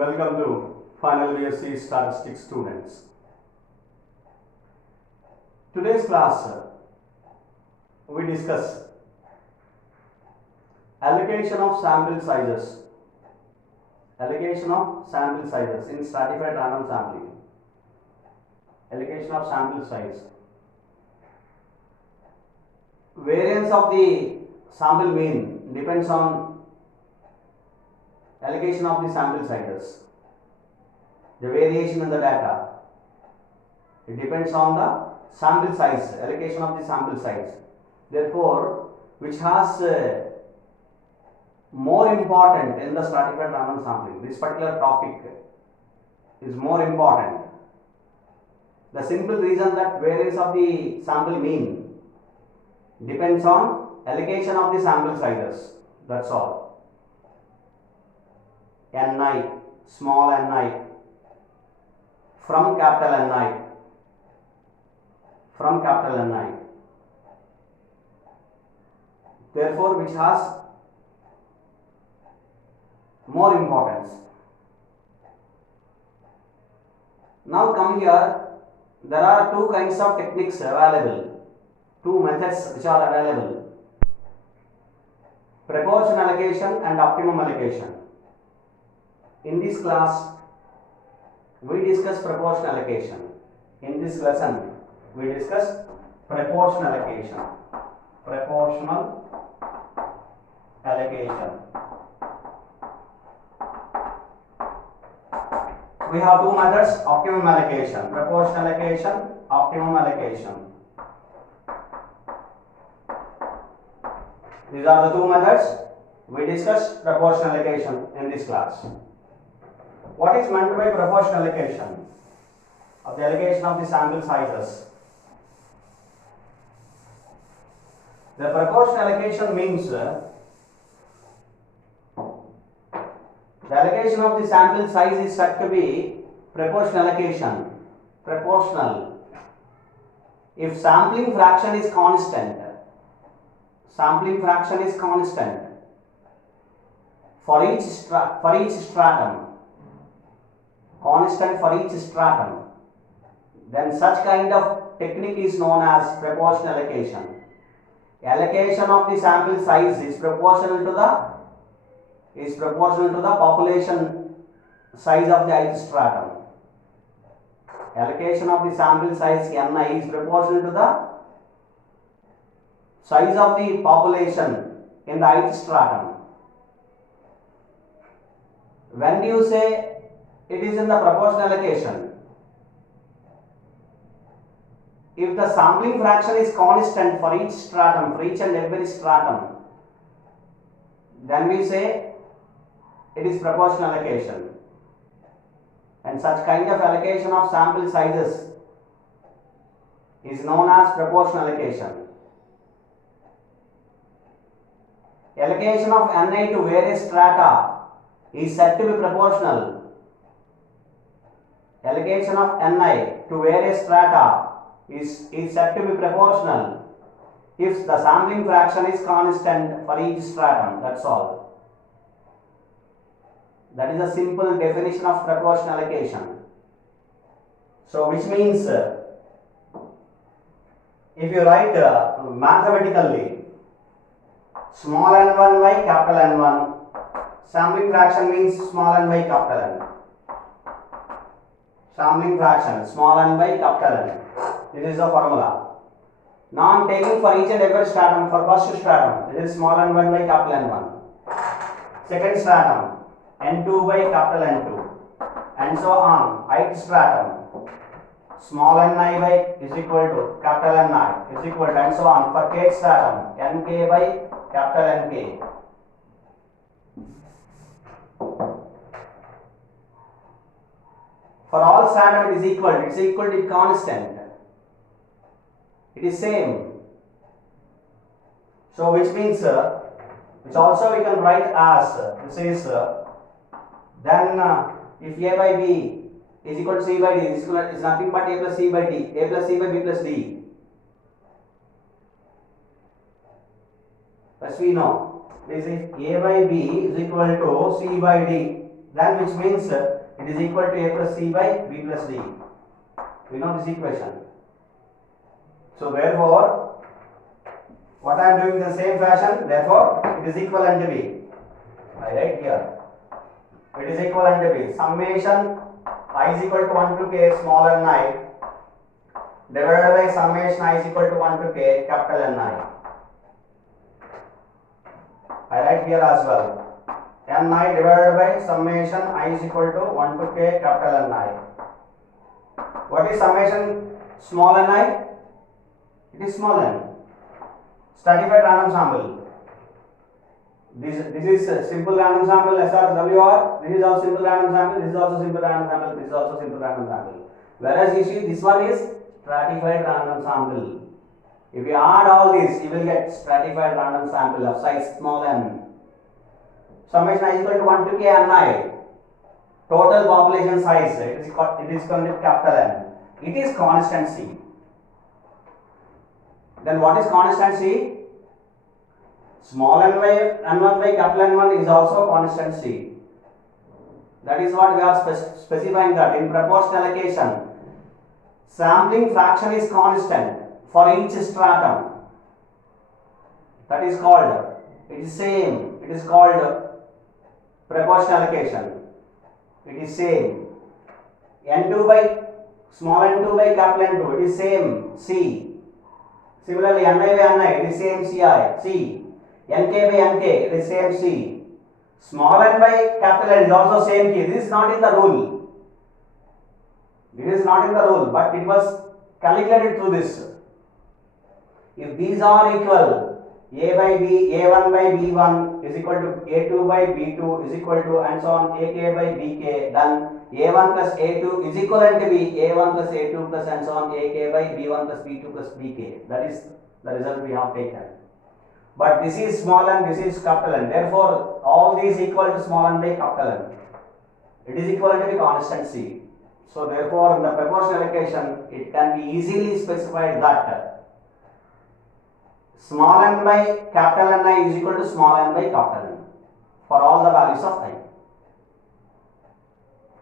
Welcome to final BSc Statistics students. Today's class we discuss allocation of sample sizes. Allocation of sample sizes in stratified random sampling. Allocation of sample size. Variance of the sample mean depends on allocation of the sample sizes. The variation in the data, it depends on the sample size, allocation of the sample size. Therefore, which has more important in the stratified random sampling, this particular topic is more important. The simple reason that variance of the sample mean depends on allocation of the sample sizes, that's all. Ni, small ni, from capital Ni, from capital Ni. Therefore, which has more importance. Now come here, there are two kinds of techniques available, two methods which are available: proportion allocation and optimum allocation. In this class, we discuss proportion allocation. In this lesson, we discuss proportion allocation. Proportional allocation. We have two methods: optimum allocation, proportional allocation, optimum allocation. These are the two methods. We discuss proportional allocation in this class. What is meant by proportional allocation? Of the allocation of the sample sizes. The proportional allocation means the allocation of the sample size is said to be proportional allocation. Proportional. If sampling fraction is constant, sampling fraction is constant for each stratum, constant for each stratum, then such kind of technique is known as proportional allocation. Allocation of the sample size is proportional to the population size of the ith stratum. Allocation of the sample size Ni is proportional to the size of the population in the ith stratum. When do you say it is in the proportional allocation? If the sampling fraction is constant for each stratum, for each and every stratum, then we say it is proportional allocation. And such kind of allocation of sample sizes is known as proportional allocation. Allocation of Ni to various strata is said to be proportional. Allocation of Ni to various strata is said to be proportional if the sampling fraction is constant for each stratum, that's all. That is a simple definition of proportional allocation. So which means if you write mathematically small n1 by capital N1, sampling fraction means small n by capital N. Sampling fraction small n by capital N. This is the formula. Now I am taking for each and every stratum. For first stratum, this is small n1 by capital N1. Second stratum, n2 by capital N2, and so on. Ith stratum, small ni by is equal to capital Ni is equal to, and so on. For kth stratum, nk by capital Nk. For all stratum, it is equal to constant. It is same. So which means which also we can write as this is then if A by B is equal to C by D is nothing but A plus C by D, A plus C by B plus D. As we know, this is A by B is equal to C by D. then which means it is equal to A plus C by B plus D. We know this equation. So therefore, what I am doing in the same fashion, therefore it is equivalent to B. I write here. It is equivalent to B. Summation I is equal to 1 to K small n I divided by summation I is equal to 1 to K capital N I. I write here as well. N I divided by summation I is equal to 1 to K capital N I. What is summation small n I? It is small n. Stratified random sample. This is simple random sample SRWR. This is also simple random sample. This is also simple random sample. This is also simple random sample. Whereas you see this one is stratified random sample. If you add all this, you will get stratified random sample of size small n. Summation I is equal to 1 to K n I. Total population size it is called capital N. It is constant C. Then what is constant C? Small n by n1 by capital N1 is also constant C. That is what we are specifying, that in proportional allocation, sampling fraction is constant for each stratum. That is called, it is same, it is called proportional allocation. It is same. N2 by small n2 by capital N2, it is same C. Similarly, Ni by Ni, it is same C. Nk by Nk, it is same C. Small n by capital N is also same K. This is not in the rule. This is not in the rule, but it was calculated through this. If these are equal, A by B, A1 by B1 is equal to A2 by B2 is equal to and so on AK by BK, then A1 plus A2 is equivalent to B, A1 plus A2 plus and so on AK by B1 plus B2 plus BK. That is the result we have taken. But this is small n, this is capital N. Therefore, all these equal to small n by capital N. It is equivalent to the constant C. So therefore, in the proportional allocation, it can be easily specified that small n by capital Ni is equal to small n by capital N for all the values of I.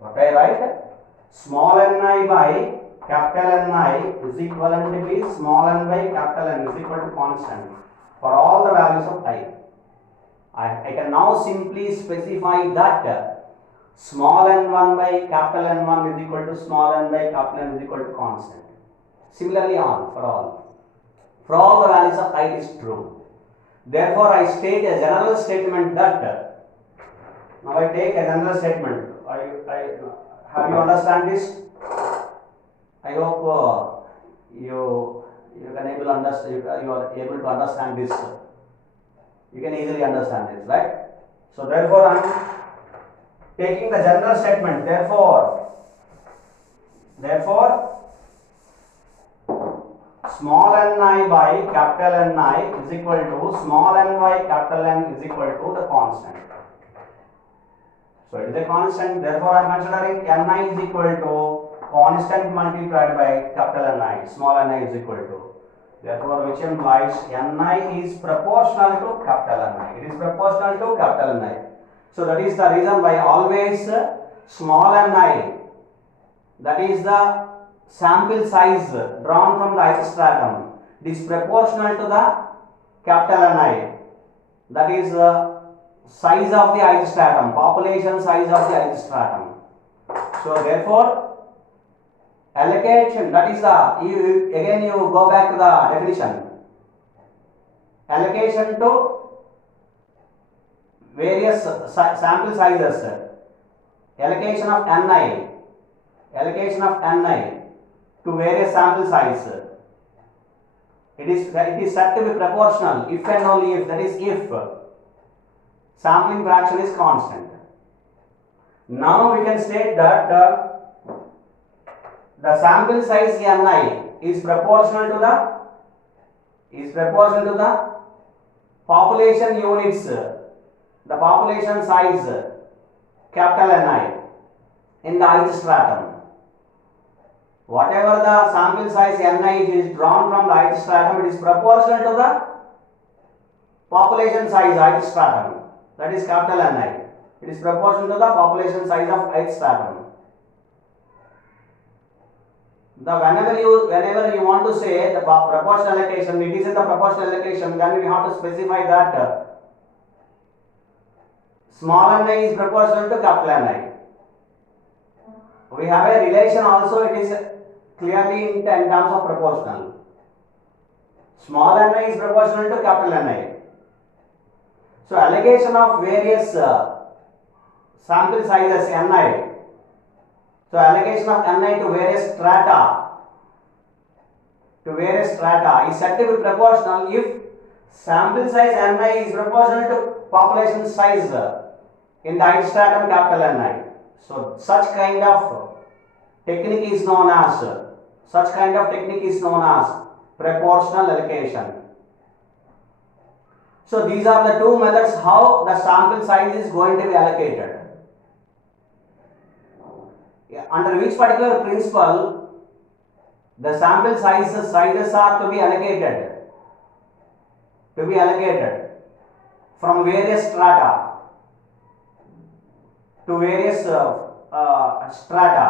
What I write? Small ni by capital Ni is equivalent to be small n by capital N is equal to constant for all the values of I. I can now simply specify that small n1 by capital N1 is equal to small n by capital N is equal to constant. Similarly on for all. For all the values of I is true. Therefore, I state a general statement that, now I take a general statement. Have you understand this? I hope you can able understand. You are able to understand this. You can easily understand this, right? So therefore, I am taking the general statement. Therefore, small ni by capital Ni is equal to small n by capital N is equal to the constant. So it is a constant. Therefore, I am considering Ni is equal to constant multiplied by capital Ni. Small ni is equal to. Therefore, which implies Ni is proportional to capital Ni. It is proportional to capital Ni. So that is the reason why always small ni, that is the sample size drawn from the ith stratum, is proportional to the capital Ni. That is the size of the ith stratum, population size of the ith stratum. So therefore, allocation, that is the, again you go back to the definition. Allocation to various sample sizes, allocation of Ni to various sample size. It is said to be proportional if and only if, that is if sampling fraction is constant. Now we can state that the sample size Ni is proportional to the population units, the population size capital Ni in the ith stratum. Whatever the sample size Ni is drawn from the ith stratum, it is proportional to the population size ith stratum, that is capital Ni. It is proportional to the population size of ith stratum. Whenever you want to say the proportional allocation, it is in the proportional allocation, then we have to specify that small ni is proportional to capital Ni. We have a relation also, it is clearly in terms of proportional. Small ni is proportional to capital Ni. So allocation of various sample sizes Ni. So allocation of Ni to various strata is said to be proportional if sample size Ni is proportional to population size in the ith stratum capital Ni. So such kind of technique is known as proportional allocation. So these are the two methods how the sample size is going to be allocated. Under which particular principle the sample sizes are to be allocated from various strata to various strata.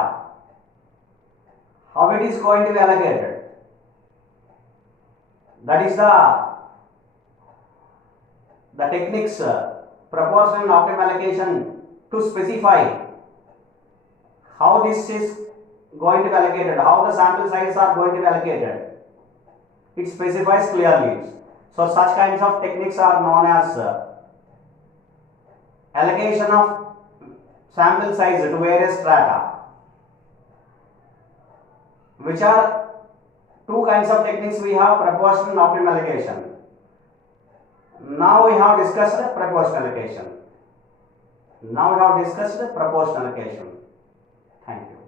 How it is going to be allocated? That is the techniques proportional and optimal allocation to specify how this is going to be allocated, how the sample sizes are going to be allocated. It specifies clearly. So such kinds of techniques are known as allocation of sample size to various strata, which are two kinds of techniques we have: proportional and optimal allocation. Now we have discussed proportional allocation. Thank you.